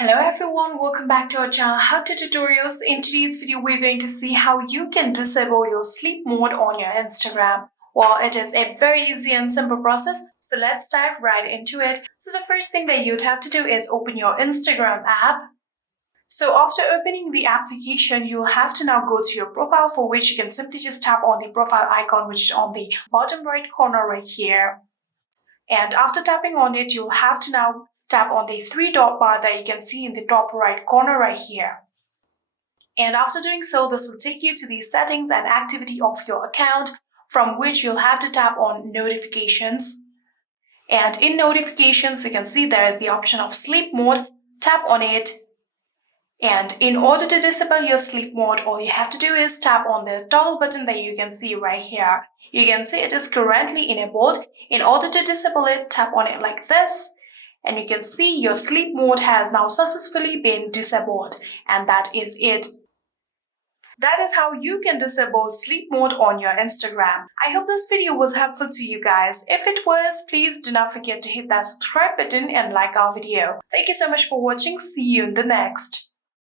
Hello everyone, welcome back to our channel How to Tutorials. In today's video, we're going to see how you can disable your sleep mode on your Instagram. Well, it is a very easy and simple process, so let's dive right into it. So the first thing that you'd have to do is open your Instagram app. So after opening the application, you'll have to now go to your profile, for which you can simply just tap on the profile icon, which is on the bottom right corner right here. And after tapping on it, you'll have to now tap on the three-dot bar that you can see in the top right corner right here. And after doing so, this will take you to the settings and activity of your account, from which you'll have to tap on notifications. And in notifications, you can see there is the option of sleep mode. Tap on it. And in order to disable your sleep mode, all you have to do is tap on the toggle button that you can see right here. You can see it is currently enabled. In order to disable it, tap on it like this. And you can see your sleep mode has now successfully been disabled. And that is it. That is how you can disable sleep mode on your Instagram. I hope this video was helpful to you guys. If it was, please do not forget to hit that subscribe button and like our video. Thank you so much for watching. See you in the next.